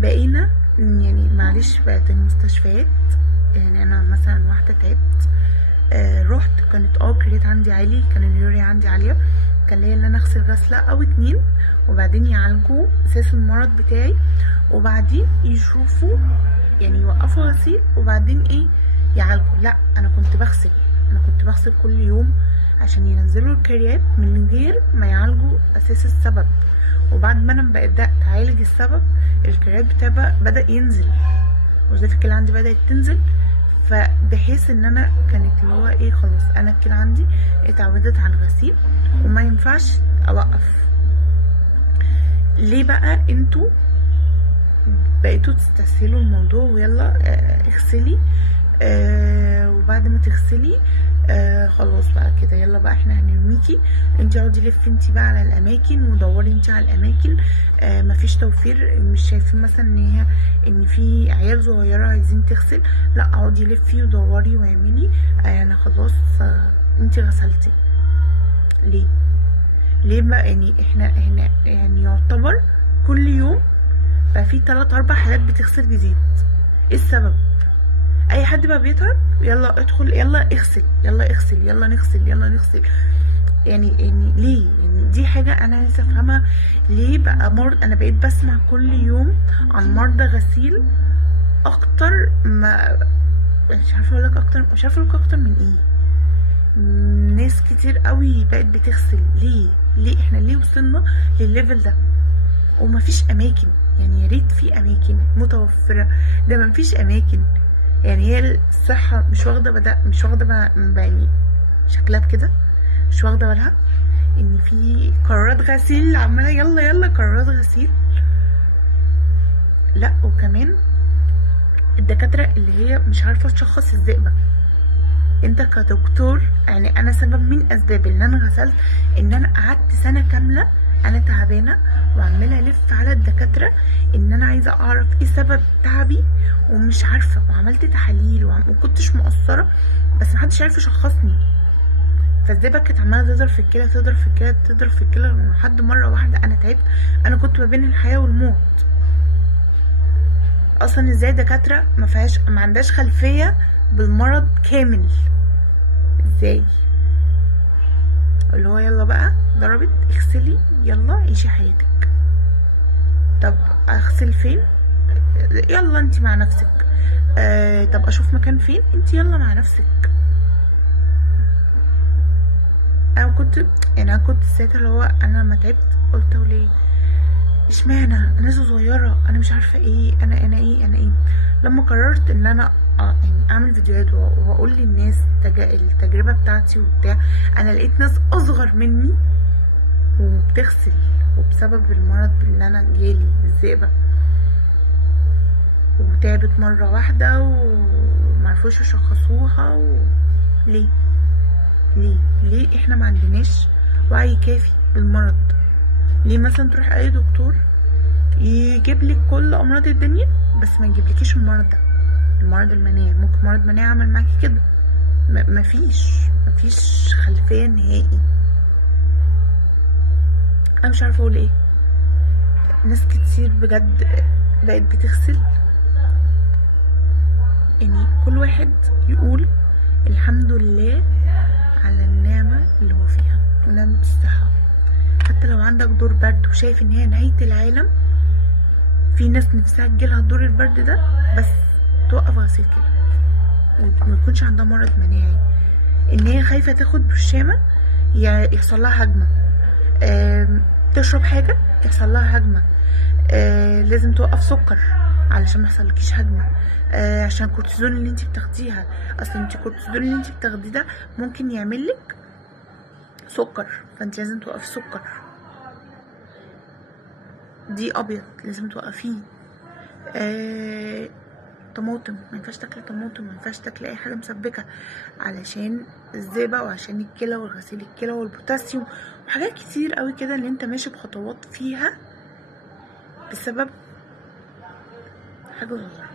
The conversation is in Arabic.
بقينا يعني معلش بقت المستشفيات، يعني انا مثلا واحده تعبت رحت، كانت الكريات عندي عالي، كان اليوريا عندي عاليه، كان ليا ان انا اغسل غسله او اتنين وبعدين يعالجوا اساس المرض بتاعي، وبعدين يشوفوا يعني يوقفوا غسيل وبعدين ايه يعالجوا. لا انا كنت بغسل، انا كنت بغسل كل يوم عشان ينزلوا الكريات من غير ما يعالجوا اساس السبب. وبعد ما انا بدات اعالج السبب الكريات بتاعي بدا ينزل، وظيفه الكلى عندي بدات تنزل، فبحيث ان انا كانت اللي هو ايه خلاص انا الكلى عندي اتعودت على الغسيل وما ينفعش اوقف. ليه بقى انتوا بقيتوا تستسهلوا الموضوع ويلا اغسلي وبعد ما تغسلي خلاص بقى كده يلا بقى احنا هنرميكي، انت اقعدي لفي انت بقى على الاماكن ودوري انت على الاماكن، مفيش توفير، مش شايفين مثلا ان في عيال صغيره عايزين تغسل، لا اقعدي لفي ودوري واعملي، انا خلاص انت غسلتي. ليه بقى؟ يعني احنا يعني يعتبر كل يوم بقى في 3-4 حالات بتغسل جديد. ايه السبب؟ اي حد بقى بيتعب يلا ادخل يلا اغسل يلا اغسل يلا نغسل يلا نغسل. يعني ليه؟ يعني دي حاجه انا عايزه افهمها. ليه بقى انا بقيت بسمع كل يوم عن مرضى غسيل اكتر ما مش عارفه اقول لك اكتر، مش عارفه اقول لك اكتر من ايه. ناس كتير قوي بقت بتغسل. ليه احنا ليه وصلنا للليفل ده؟ ومفيش اماكن، يعني يا ريت في اماكن متوفره، ده مفيش اماكن. يعني هي الصحه مش واخده يعني شكلها بكده، مش واخده بالها ان في قرارات غسيل عماله يلا يلا قرارات غسيل. لا وكمان الدكاتره اللي هي مش عارفه تشخص الذئبه. انت كدكتور يعني انا سبب من اسباب ان انا غسلت ان انا قعدت سنه كامله انا تعبانه وعماله الف على الدكاتره ان انا عايزه اعرف ايه سبب تعبي ومش عارفه، وعملت تحاليل وكنتش مقصره بس محدش عارف يشخصني. فالزئبه كانت عماله تضرب في الكلى تضرب في الكلى تضرب في الكلى لحد مره واحده انا تعبت. انا كنت ما بين الحياه والموت اصلا. ازاي دكاتره ما عندهاش خلفيه بالمرض كامل؟ ازاي؟ اللي هو يلا بقى ضربت اغسلي يلا عيشي حياتك. طب اغسل فين؟ يلا انت مع نفسك. طب اشوف مكان فين؟ انت يلا مع نفسك. انا كنت ساعتها اللي هو انا لما تعبت قلت ليه اشمعنى انا صغيره انا مش عارفه ايه انا ايه. لما قررت ان انا يعني اعمل فيديوهات واقول للناس التجربه بتاعتي وبتاع، انا لقيت ناس اصغر مني وبتغسل وبسبب المرض اللي انا جالي الذئبه وتعبت مره واحده ومعرفوش يشخصوها ليه احنا ما عندناش وعي كافي بالمرض؟ ليه مثلا تروح اي دكتور يجيب لك كل امراض الدنيا بس ما يجيبلكيش المرض ده، المرض المناعي؟ ممكن مرض مناعي عمل معاكي كده، مفيش خلفيه نهائي. انا مش عارفه اقول ايه. ناس كتير بجد بقت بتغسل، يعني كل واحد يقول الحمد لله على النعمه اللي هو فيها ونعمه الصحه. حتى لو عندك دور برد وشايف ان هي نهايه العالم، في ناس نفسها تجيلها دور البرد ده بس توقف غسيل كده وما يكونش عندها مرض مناعي، ان هي خايفه تاخد برشامه يحصل لها هجمه، تشرب حاجه يحصل لها هجمه، لازم توقف سكر علشان ما يحصلكيش هجمه، عشان الكورتيزون اللي انت بتاخديها. اصلا انت الكورتيزون اللي انت بتاخديه ده ممكن يعمل لك سكر، فانت لازم توقفي سكر. دي ابيض لازم توقفيه. طماطم ما ينفعش تاكلي طماطم، ما ينفعش تاكلي اي حاجه مسبكه علشان الذئبه وعشان الكلى والغسيل الكلى والبوتاسيوم وحاجات كتير قوي كده اللي انت ماشي بخطوات فيها بسبب حاجه صغيره.